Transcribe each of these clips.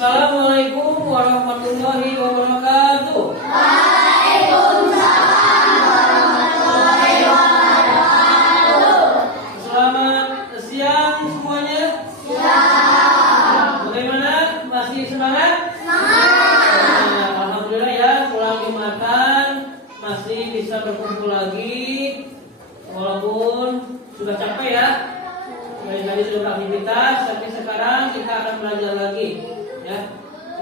Assalamualaikum warahmatullahi wabarakatuh. Waalaikumsalam warahmatullahi wabarakatuh. Selamat siang semuanya. Siang. Bagaimana? Masih semangat? Semangat. Alhamdulillah ya, pulang Jumatan masih bisa berkumpul lagi walaupun sudah capek ya. Tadi sudah beraktivitas, tapi sekarang kita akan belajar lagi. Ya,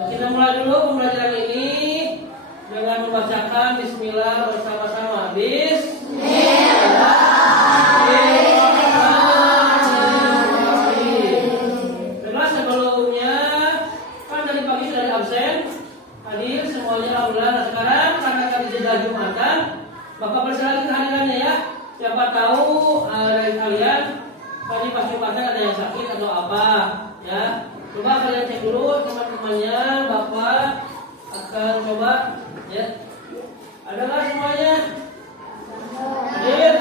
kita mulai dulu pembelajaran ini dengan membacakan Bismillah bersama-sama. Bismillahirrahmanirrahim. Setelah sebelumnya kan tadi pagi sudah di absen, hadir semuanya alhamdulillah. Nah, sekarang karena kami jeda Jumatan, Bapak persilakan kehadirannya ya. Siapa tahu dari kalian tadi pas Jumatan ada yang sakit atau apa, ya. Coba kalian cek dulu teman-temannya, Bapak akan coba ya. Ada nggak semuanya? Hadir?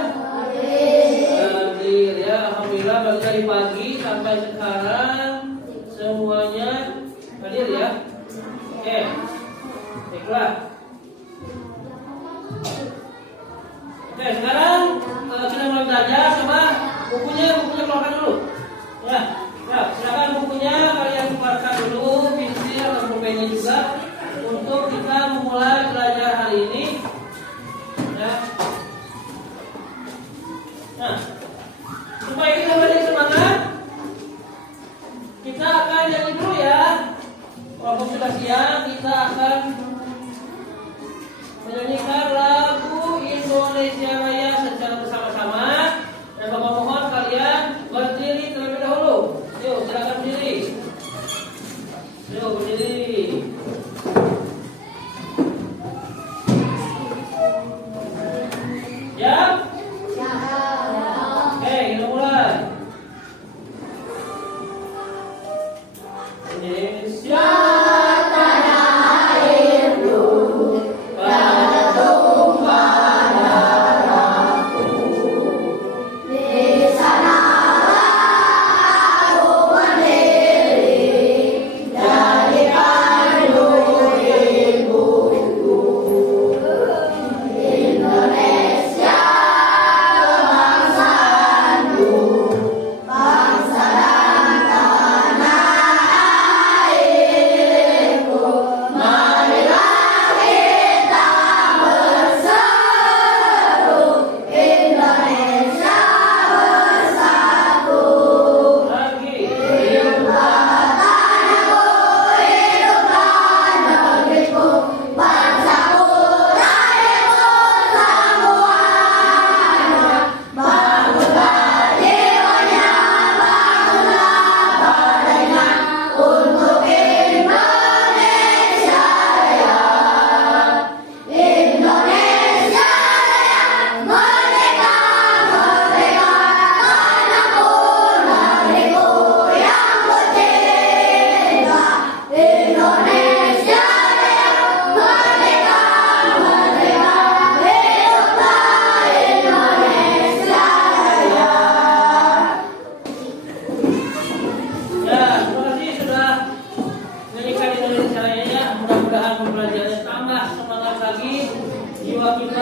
Hadir ya, alhamdulillah dari pagi sampai sekarang semuanya hadir ya. Oke, baiklah. Oke, sekarang kita mulai belajar. Coba bukunya keluarkan dulu. Ya. Ya, silakan bukunya kalian keluarkan dulu, pensil atau pulpennya juga untuk kita memulai belajar hari ini. Ya. Nah, supaya kita belajar semangat, kita akan nyanyi dulu ya. Walaupun sudah siang, kita akan menyanyikan lagu Indonesia Raya secara bersama-sama. Dan Bapak mohon kalian berdiri terlebih dahulu. Yuk, silakan berdiri. Yuk, berdiri. Ya? Oke, kita mulai. Indonesia.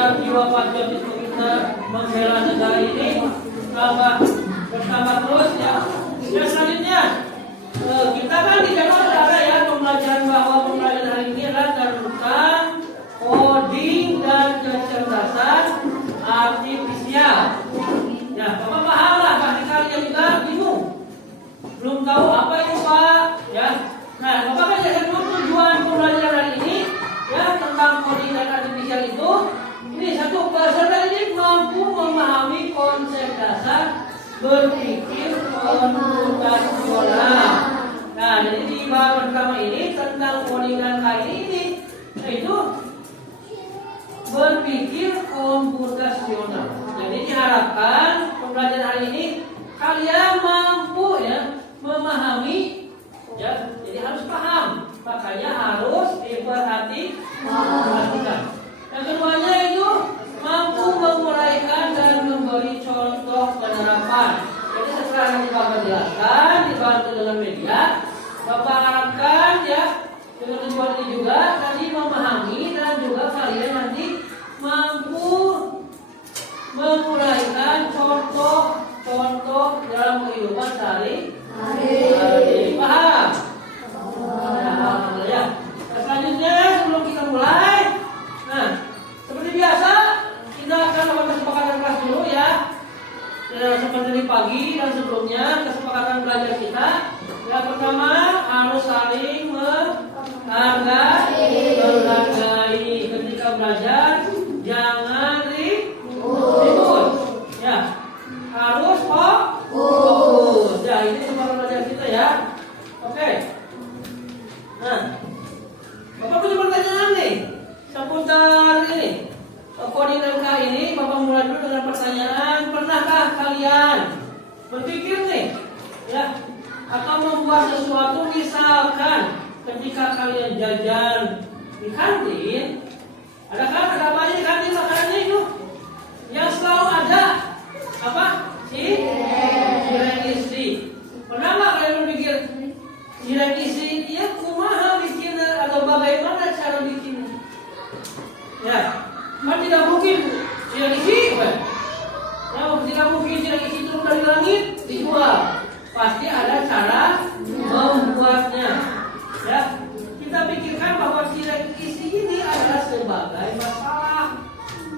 Jiwa patriotisme kita membela negara ini tambah bertambah terus ya. Dan selanjutnya kita kan di channel ada ya pembelajaran bahwa pembelajaran hari ini adalah tentang coding dan kecerdasan artifisial. Ya, Bapak paham lah, pasti kalian juga bingung, belum tahu apa itu Pak, ya. Nah, Bapak kan jelaskan dulu tujuan pembelajaran hari ini ya tentang coding dan artifisial itu. Ini satu, peserta ini mampu memahami konsep dasar berpikir komputasional. Nah, jadi di bahasan pertama ini tentang coding dan KI ini, yaitu berpikir komputasional. Jadi diharapkan pembelajaran hari ini kalian mampu ya memahami, ya. Jadi harus paham, makanya harus diperhatikan. Yang keduanya itu mampu menguraikan dan memberi contoh penerapan. Jadi setelah nanti Bapak jelaskan dibantu dengan media, Bapak harapkan ya hari. Paham? Alhamdulillah ya. Nah, selanjutnya sebelum kita mulai, nah seperti biasa kita akan lakukan kesepakatan kelas dulu ya. Seperti di pagi dan sebelumnya kesepakatan belajar kita. Yang pertama harus saling menghargai ketika belajar, jangan ribut. Ya, harus fokus. Ya, ini kesepakatan belajar kita ya. Oke. Nah, Bapak punya pertanyaan nih seputar ini. Koordinat ini Bapak mulai dulu dengan pertanyaan, pernahkah kalian berpikir nih ya, atau membuat sesuatu misalkan ketika kalian jajan di kantin, ada apa aja di kantin makanannya itu? Yang selalu ada apa? Cireng isi. Pernah nggak kalian berpikir cireng isi ya kumaha bikinnya atau bagaimana cara bikinnya? Ya. Kan tidak mungkin tidak isi, kan? Ya, tidak mungkin tidak isi turun dari langit dijual. Pasti ada cara membuatnya. Ya, kita pikirkan bahwa tidak isi ini adalah sebagai masalah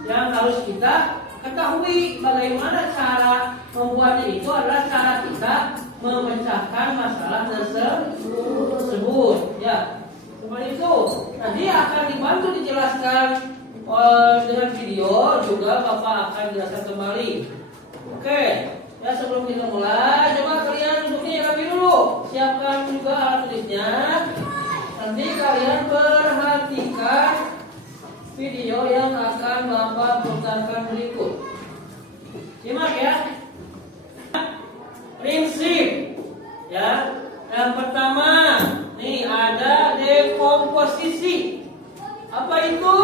yang harus kita ketahui. Bagaimana cara membuatnya itu adalah cara kita memecahkan masalah tersebut. Ya, seperti itu. Nanti akan dibantu dijelaskan. Dengan video juga Bapak akan jelaskan kembali. Oke, ya sebelum kita mulai, coba kalian duduknya rapi dulu. Siapkan juga alat tulisnya. Nanti kalian perhatikan video yang akan Bapak putarkan berikut. Simak ya. Prinsip, ya. Yang pertama, nih ada dekomposisi. Apa itu?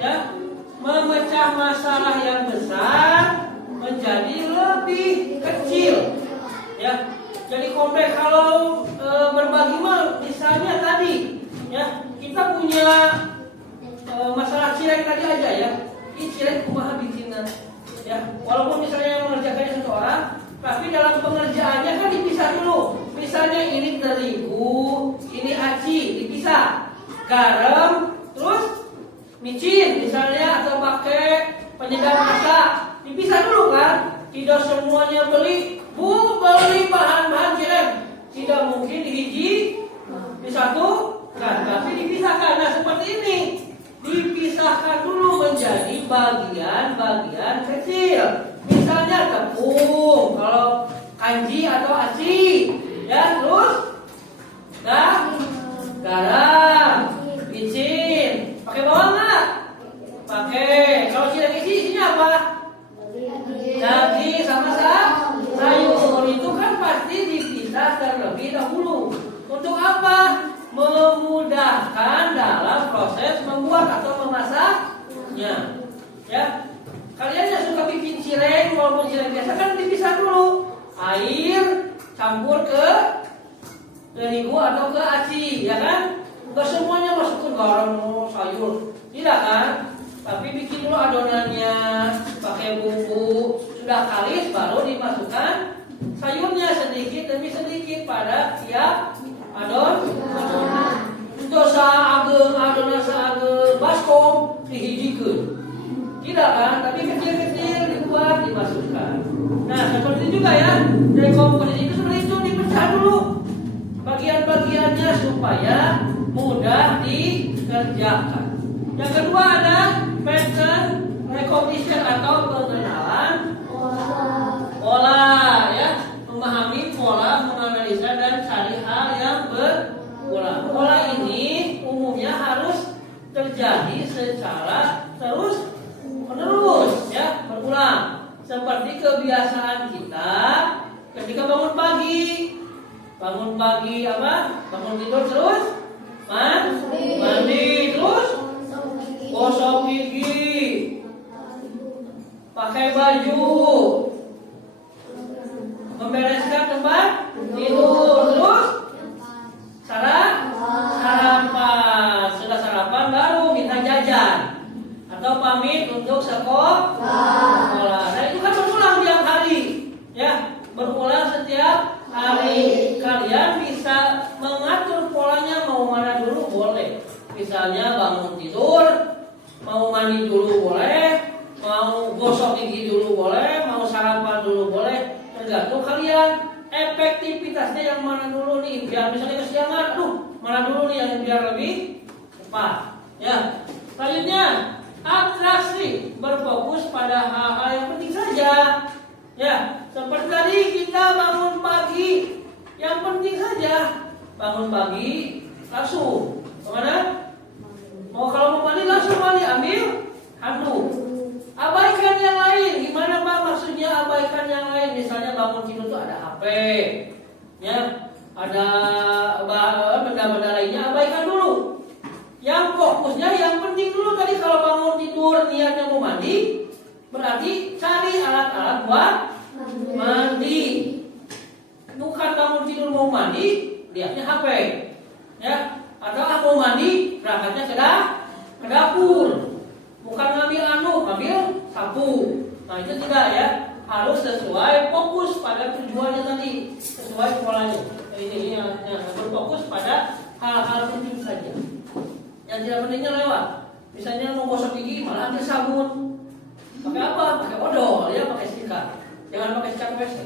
Ya, memecah masalah yang besar menjadi lebih kecil. Ya, jadi kompleks kalau berbagi mal, misalnya tadi, ya kita punya masalah cireng tadi aja ya. Ini cireng kumaha bikinnya. Ya, walaupun misalnya yang mengerjakannya satu orang, tapi dalam pengerjaannya kan dipisah dulu. Misalnya ini terigu, ini aci, dipisah. Garam, terus micin misalnya atau pakai penyedap rasa dipisah dulu kan. Tidak semuanya beli bahan-bahan cireng, tidak mungkin disatukan, tapi dipisahkan. Nah seperti ini, dipisahkan dulu menjadi bagian-bagian kecil. Misalnya tepung kalau kanji atau aci, ya, terus garam, micin. Pakai bawang nggak? Pakai. Kalau cireng isi isinya apa? Daging sama sayur. Itu kan pasti dipisah terlebih dahulu. Untuk apa? Memudahkan dalam proses membuat atau memasaknya. Ya. Kalian yang suka bikin cireng walaupun cireng biasa kan dipisah dulu. Air campur ke terigu atau ke aci, ya kan? Enggak semuanya masuk ke garam sayur, tidak kan? Tapi bikin dulu adonannya, pakai bumbu, sudah kalis baru dimasukkan sayurnya sedikit demi sedikit pada tiap adonan. Untuk adonan saageng baskom dihijikeun, tidak kan? Tapi kecil-kecil dibuat dimasukkan. Nah seperti juga ya, dekomposisi itu seperti itu, dipecah dulu bagian-bagiannya supaya mudah dikerjakan. Yang kedua ada pattern recognition atau pengenalan pola, ya, memahami pola, menganalisa dan cari hal yang berulang. Pola ini umumnya harus terjadi secara terus menerus, ya, berulang. Seperti kebiasaan kita ketika bangun pagi apa? Bangun tidur terus mandi terus gosok gigi, pakai baju, membereskan tempat tidur, terus sarapan. Sudah sarapan baru minta jajan atau pamit untuk sekolah. Nah itu kan berulang tiap hari, ya, berulang setiap gosok gigi dulu boleh, mau sarapan dulu boleh, tergantung kalian. Efektivitasnya yang mana dulu nih? Biar misalnya kesiangan, mana dulu nih yang biar lebih cepat. Ya, selanjutnya atraksi, berfokus pada hal-hal yang penting saja. Ya, seperti tadi kita bangun pagi, yang penting saja. Bangun pagi langsung kemana? Kalau mau mandi langsung mandi, ambil handuk. Abaikan yang lain. Gimana Pak maksudnya abaikan yang lain? Misalnya bangun tidur tuh ada HP, ya, ada benda-benda lainnya, abaikan dulu. Yang fokusnya yang penting dulu tadi. Kalau bangun tidur niatnya mau mandi, berarti cari alat-alat buat mandi. Bukan bangun tidur mau mandi, lihatnya HP, ya. Atau mau mandi, berangkatnya ke dapur. Bukan ngambil ngambil sapu. Nah itu tidak ya. Harus sesuai fokus pada tujuannya tadi, sesuai polanya. Ini berfokus pada hal-hal penting saja. Yang tidak pentingnya lewat. Misalnya mau gosok gigi malah ambil sabun. Pakai apa? Pakai odol ya, pakai sikat. Jangan pakai sikat WC.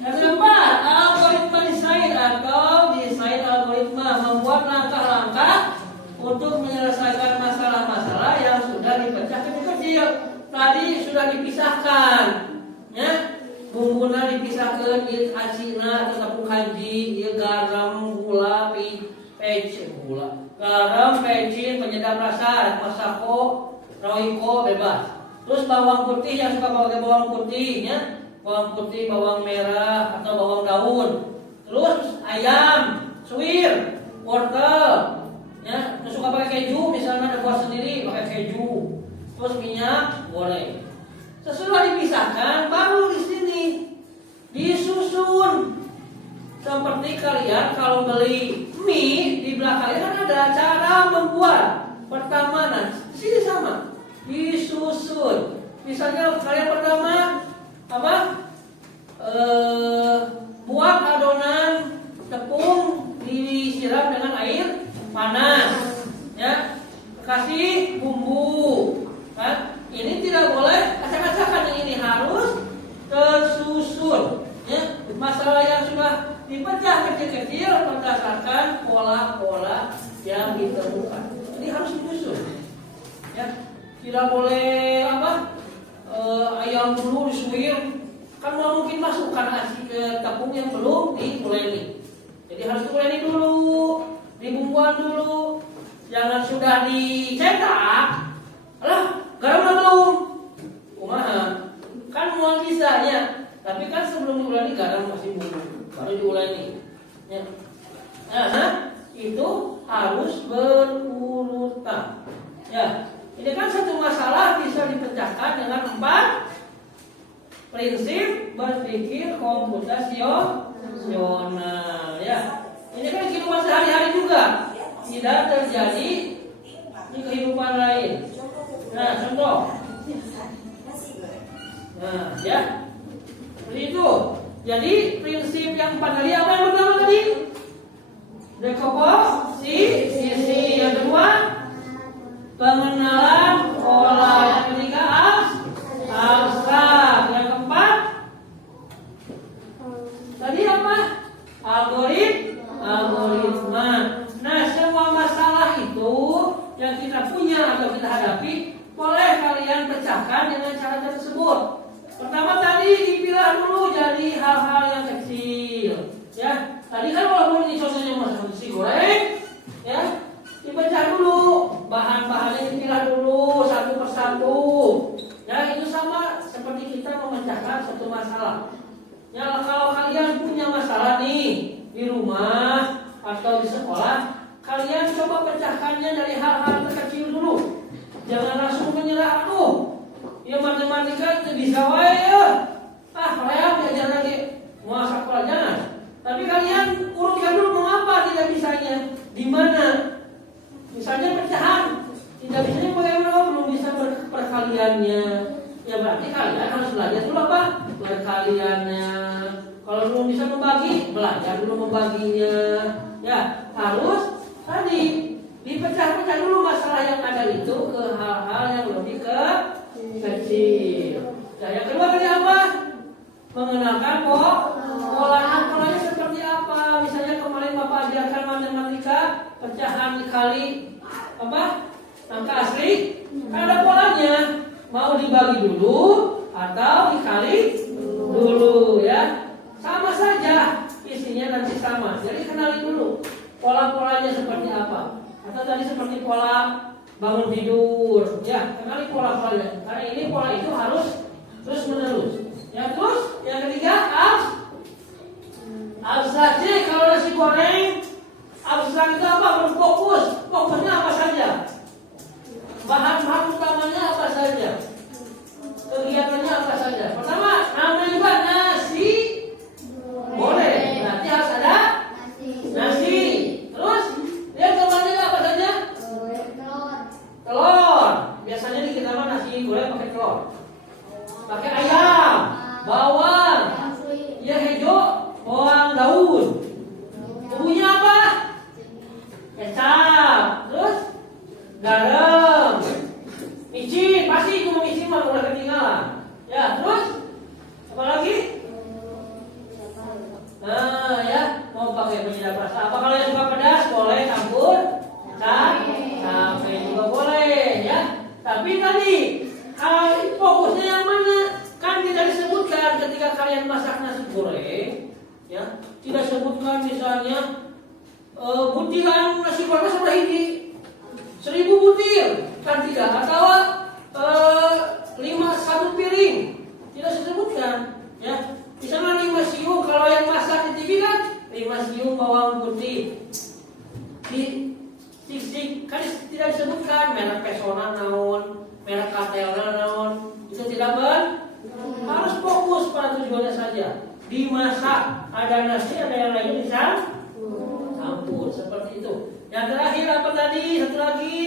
Yang keempat, algoritma desain atau desain algoritma, membuat langkah-langkah untuk menyelesaikan masalah-masalah yang sudah dipecah kecil-kecil. Tadi sudah dipisahkan, ya. Bumbunya dipisahkan, ieu acina, tepung kanji, ieu garam, gula, garam, pecin, penyedap rasa, masako, roiko, bebas. Terus bawang putih yang suka pakai bawang putih, ya. Bawang putih, bawang merah atau bawang daun. Terus ayam, suwir, wortel, ya. Terus suka pakai keju, misalnya ada buat sendiri pakai keju. Terus minyak goreng. Sesudah dipisahkan, baru di sini disusun. Seperti kalian kalau beli mie di belakang kan ada cara membuat. Pertama, di sini sama, disusun. Misalnya kalian pertama apa? Buat adonan tepung disiram dengan air panas, ya. Kasih bumbu, kan? Ini tidak boleh acak-acakan, ini harus tersusun, ya. Masalah yang sudah dipecah kecil-kecil berdasarkan pola-pola yang ditemukan. Ini harus disusun, ya. Tidak boleh apa? Ayam dulu disuir, kan mau mungkin masuk karena tepung yang belum diuleni. Jadi harus diuleni dulu, dibumbuan dulu. Jangan sudah dicetak, garam belum, kumaha? Kan mau kisahnya, tapi kan sebelum diuleni garam masih bumbu, baru diuleni. Ya. Nah, itu harus berurutan. Ya, ini kan satu masalah bisa dipecahkan dengan 4 prinsip berpikir komputasional. Ya, ini kan kehidupan sehari-hari juga. Tidak terjadi di kehidupan lain. Nah, contoh. Nah, ya. Seperti itu. Jadi prinsip yang 4 tadi apa yang pertama tadi? Dekomposisi. Yang kedua, pengenalan pola. Yang ketiga, abstrak. Yang keempat, tadi apa? Algoritma. Nah, semua masalah itu yang kita punya atau kita hadapi, boleh kalian pecahkan dengan cara tersebut. Pertama tadi dipilah dulu jadi hal-hal yang kecil, ya. Tadi kan walaupun ini contohnya nasi goreng, ya, dipecah dulu, bahan-bahannya dipilah dulu satu persatu. Ya, itu sama seperti kita memecahkan satu masalah. Ya, kalau kalian punya masalah nih di rumah atau di sekolah, kalian coba pecahkannya dari hal-hal terkecil dulu. Jangan langsung menyerah, ya matematika itu bisa wae ya. Reak belajar lagi. Mau sekolah jangan. Tapi kalian urutkan dulu mengapa tidak bisanya. Di mana? Misalnya pecahan. Tidak bisanya bagaimana? Belum bisa perkaliannya. Ya berarti kalian harus belajar dulu apa? Perkaliannya. Kalau belum bisa membagi, belajar dulu membaginya. Ya, harus tadi dipecah-pecah dulu masalah yang ada itu ke hal-hal yang lebih kecil. mengenalkan polanya seperti apa. Misalnya kemarin Bapak ajarkan matematika pecahan dikali angka asli, kan ada polanya. Mau dibagi dulu atau dikali dulu ya. Sama saja isinya nanti sama. Jadi kenali dulu pola-polanya seperti apa. Atau tadi seperti pola bangun tidur ya, kenali pola-polanya. Karena ini pola itu harus terus menerus. Ya, terus yang ketiga abstrak. Kalau nasi goreng abstrak itu apa? Berfokus. Fokusnya apa saja? Bahan-bahan utamanya apa saja? Kegiatannya apa saja? Pertama, namanya juga nasi goreng. Berarti harus ada nasi. Terus dia gambarnya apa saja? Telur. Biasanya di kita nasi goreng pakai telur. Pakai ayam, bawang, ya hijau, bawang daun. Bumbunya apa? Kecap. Terus garam, micin. Pasti itu micin mah udah ketinggalan. Ya, terus apa lagi? Nah, ya mau pakai penyedap rasa. Apa kalau yang suka pedas boleh campur cabai juga boleh ya. Tapi tadi fokusnya yang mana? Kan tidak disebutkan ketika kalian masak nasi goreng, ya tidak sebutkan misalnya butiran nasi goreng seberapa ini 1000 butir kan tidak, atau 1 piring tidak disebutkan ya. Misalnya 5 siung, kalau yang masak di TV kan 5 siung bawang putih di sisik kan tidak disebutkan merek Pesona naon, merek Katela naon, itu tidak harus fokus pada tujuannya saja. Dimasak, ada nasi, ada yang lain campur seperti itu. Yang terakhir apa tadi? Satu lagi.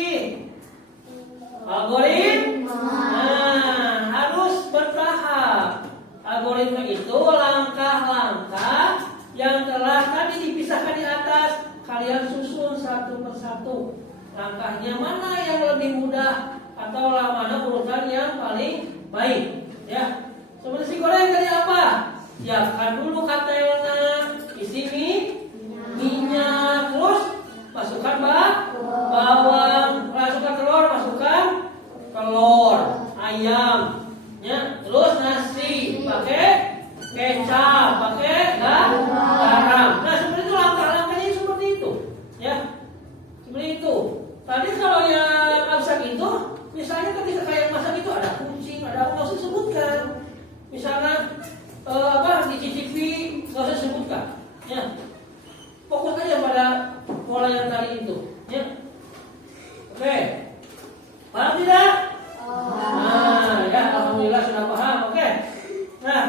Algoritma. Nah, harus bertahap. Algoritma itu langkah-langkah yang telah tadi dipisahkan di atas. Kalian susun satu persatu. Langkahnya mana yang lebih mudah atau mana urutan yang paling baik. Ya, seperti nasi goreng tadi apa? Siapkan dulu katelnya, isi minyak, terus masukkan bawang, masukkan telur, ayam, ya, terus nasi, pakai kecap, pakai garam. Nah, seperti itu langkah-langkahnya seperti itu, ya, seperti itu. Tadi kalau yang abstrak itu, misalnya ketika kalian masak itu ada kucing, ada apa, nggak usah sebutkan. Misalnya dicicipi, nggak usah sebutkan. Ya, fokus aja pada pola yang tadi itu. Ya, oke, paham tidak? Nah, ya, alhamdulillah sudah paham. Oke, nah,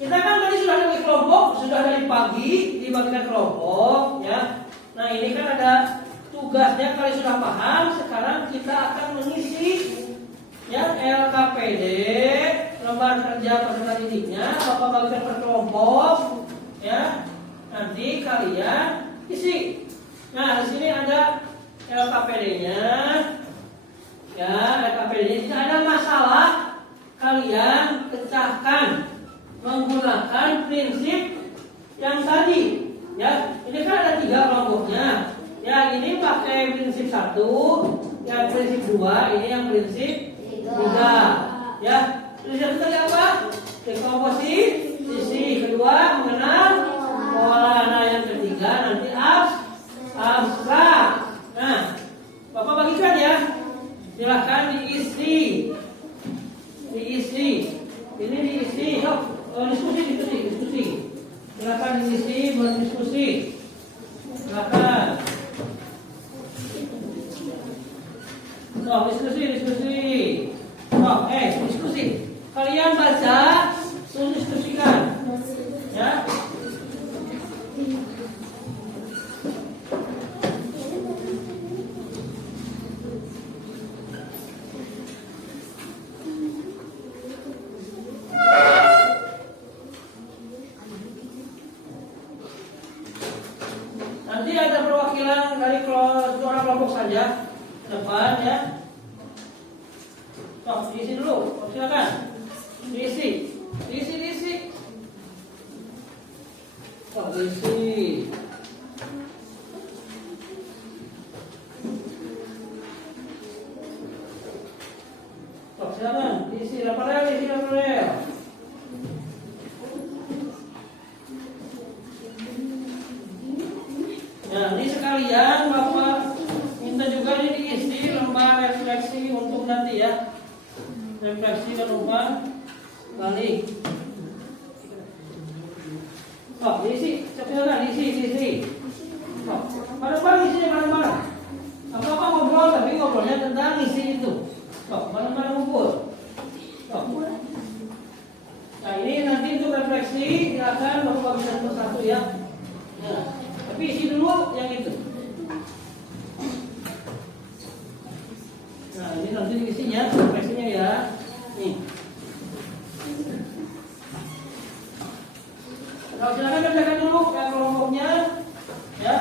kita kan tadi sudah dari kelompok, sudah dari pagi dibagikan kelompok, ya. Nah, ini kan ada tugasnya, kalian sudah paham. Sekarang kita akan mengisi ya LKPD, lembar kerja peserta didiknya. Bapak bagikan per kelompok, ya. Nanti kalian isi. Nah, di sini ada LKPD-nya, ya. LKPD-nya tidak ada masalah. Kalian pecahkan menggunakan prinsip yang tadi, ya. Ini kan ada 3 kelompoknya. Ya, ini pakai prinsip 1, yang prinsip 2, ini yang prinsip 3. Ya, prinsip tadi apa? Dekomposisi, kedua mengenal pola. Nah, yang ketiga nanti abstrak. Nah, Bapak bagikan ya. Silahkan diisi. Ini diisi. Diskusi. Silahkan diisi, berdiskusi. Silahkan. Diskusi. Diskusi. Kalian baca, diskusikan. Ya. Nanti ada perwakilan dari suara kelompok saja depan ya. Diisi dulu, silakan diisi. Diisi. Oh, diisi. Oh, silakan. Diisi Rafael. Nah, ini sekalian Bapak minta juga ini diisi lembar refleksi untuk nanti ya. Refleksi dan lupa balik. Oh, diisi, silakan diisi. Oh, bareng-bareng isinya bareng-bareng. Apa-apa ngobrol tapi ngobrolnya tentang isi itu. Oh, bareng-bareng ngumpul. Oh. Nah, ini nanti untuk refleksi silakan Bapak bisa satu-satu ya. Nah, tapi isi dulu yang itu. Nah, ini nanti isinya, refleksinya ya. Nih. Kalau silakan kerjakan dulu kelompoknya, ya.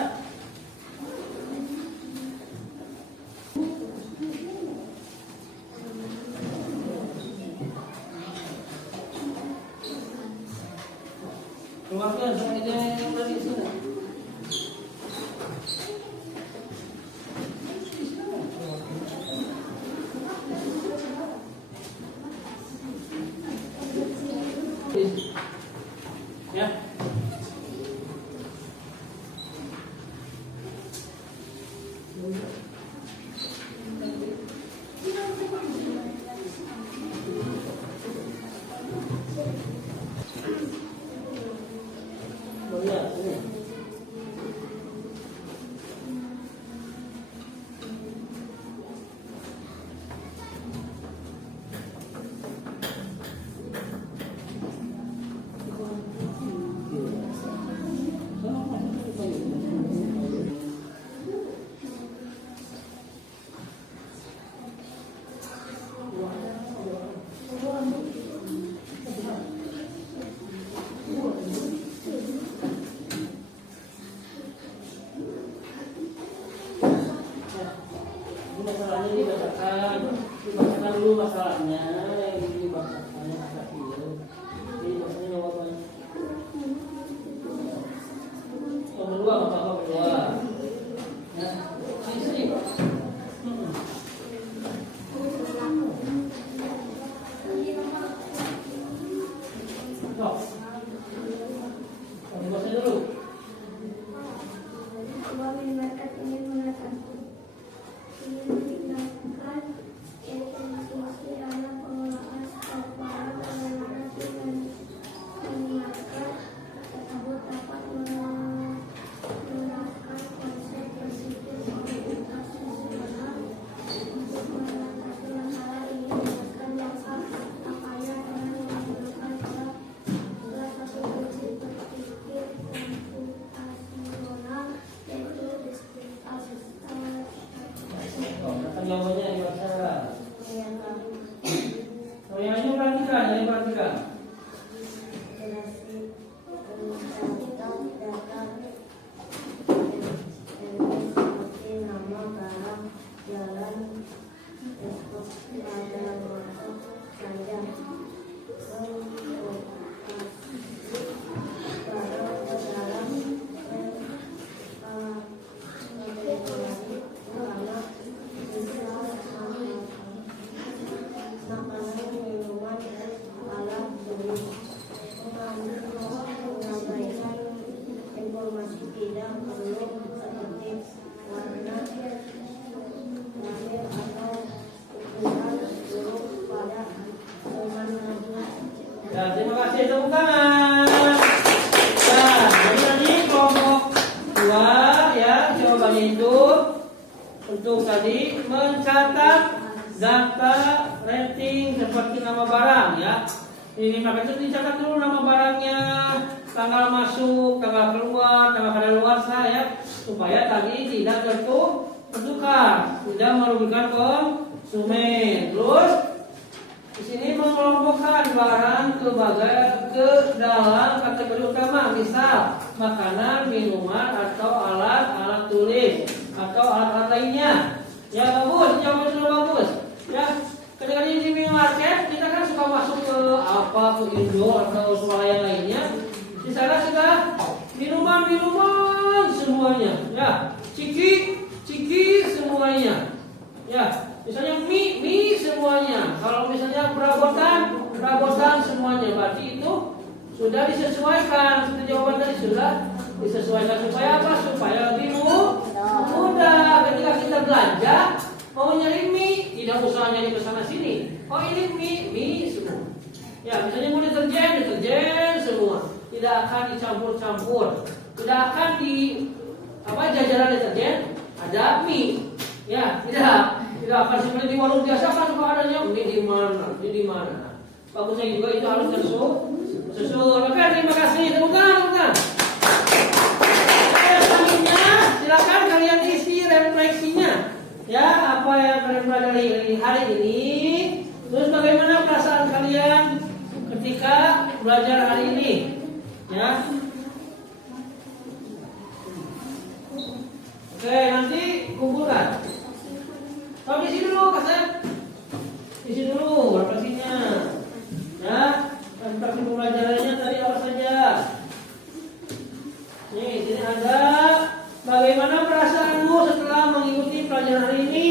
Keluarga semuanya yang dari sini. Ya. Masalahnya dibacakan dulu masalahnya yang dibacakan yang agak kecil. Jadi maksudnya jawaban. Berdua apa berdua? Ya, sini. Stop. Baca dulu. Jawabannya dibaca. Yang perhatikan. Ya, terima kasih, tepuk tangan. Nah, jadi tadi kelompok 2 ya, jawabannya itu untuk tadi mencatat data rating seperti nama barang ya. Ini maka itu dicatat dulu nama barangnya, tanggal masuk, tanggal keluar, tanggal kadaluarsa ya, supaya tadi tidak tertukar, tidak merugikan konsumen. Terus di sini mengelompokkan barang ke dalam kategori utama, misal makanan, minuman, atau alat tulis, atau alat lainnya. Ya bagus, jawabannya sudah bagus. Ya, ketika di minimarket kita kan suka masuk ke apa ke Indo atau swalayan lainnya, di sana sudah minuman semuanya, ya, ciki semuanya, ya, misalnya mie semuanya. Kalau misalnya perabotan semuanya, berarti itu sudah disesuaikan. Seperti jawaban tadi sudah disesuaikan supaya apa? Supaya lebih mudah ketika kita belanja. Mau nyari mie, tidak usah nyari ke sana sini. Oh ini mie semua. Ya, misalnya mau deterjen semua. Tidak akan dicampur-campur. Tidak akan di jajaran deterjen ada mie. Ya, tidak akan seperti di warung biasa kan suka adanya mie di mana. Bagusnya juga itu harus sesuai. Oke, terima kasih. Temukan. Selanjutnya, silakan kalian isi refleksinya. Ya, apa yang kalian pelajari hari ini? Terus bagaimana perasaan kalian ketika belajar hari ini? Ya. Oke, nanti kumpulkan. Tapi isi dulu, Kasep. Isi dulu refleksinya. Ya, refleksi pembelajarannya tadi apa saja? Nih, sini ada bagaimana perasaanmu setelah mengikuti pelajaran hari ini?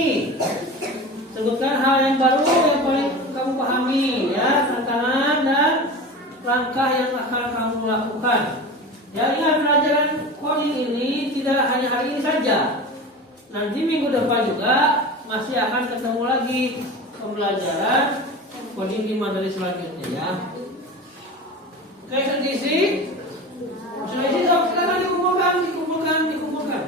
Sebutkan hal yang baru yang paling kamu pahami, ya, tantangan dan langkah yang akan kamu lakukan. Ya, ingat pelajaran coding ini tidak hanya hari ini saja. Nanti minggu depan juga masih akan ketemu lagi pembelajaran coding di materi selanjutnya, ya. Oke, sudah diisi? Sudah isi, silakan dikumpulkan sini, kumpulkan.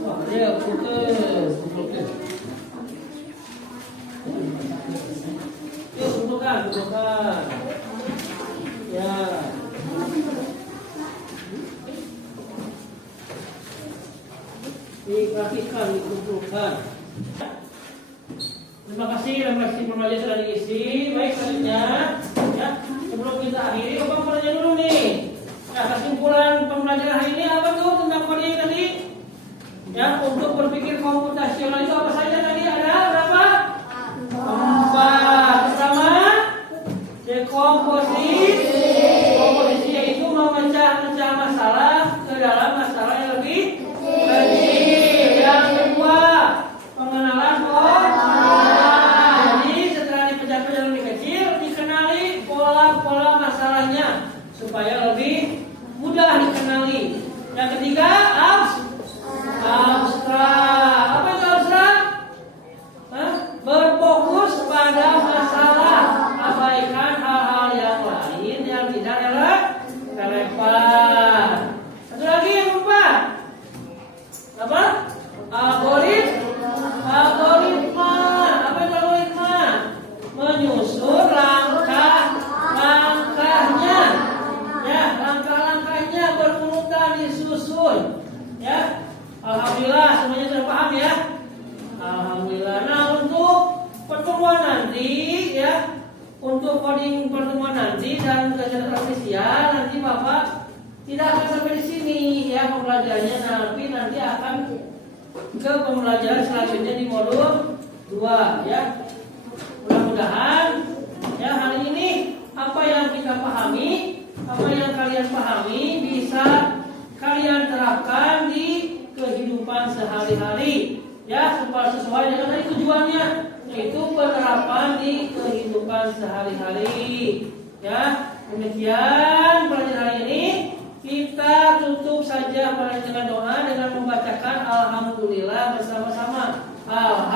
Oh, ya, kumpulkan. Kumpulkan. Ya. Diperhatikan, dikumpulkan. Terima kasih refleksi pembelajaran sudah diisi. Baik, selanjutnya, ya, sebelum kita akhiri, Bapak mau tanya dulu nih. Ya, kesimpulan pembelajaran hari ini apa tuh tentang coding tadi? Ya, untuk berpikir komputasional itu apa saja tadi? Ada berapa? 4. Pertama, dekomposisi, yaitu memecah masalah ke dalam masalah yang lebih kecil. Yang kedua, pengenalan jadi setelah dipecah-pecah lebih kecil, dikenali pola masalahnya supaya lebih mudah dikenali. Yang ketiga, abstrak. Apa itu abstrak? Berfokus pada masalah, abaikan hal-hal yang lain yang tidak relevan. Satu lagi yang keempat, apa? Algoritma. Apa itu algoritma? Menyusun langkah-langkahnya. Ya, langkah-langkahnya berurutan disusun. Ya, alhamdulillah semuanya sudah paham ya. Alhamdulillah. Nah, untuk pertemuan nanti, ya, untuk coding pertemuan nanti dan kegiatan ofisial nanti Bapak tidak akan sampai di sini ya pembelajarannya, tapi nanti akan ke pembelajaran selanjutnya di modul 2, ya. Mudah-mudahan ya hari ini apa yang kita pahami, apa yang kalian pahami bisa kalian terapkan di kehidupan sehari-hari, ya, supaya sesuai dengan tujuannya, yaitu penerapan di kehidupan sehari-hari. Ya, demikian pelajaran hari ini. Kita tutup saja dengan doa dengan membacakan alhamdulillah bersama-sama. Alhamdulillah.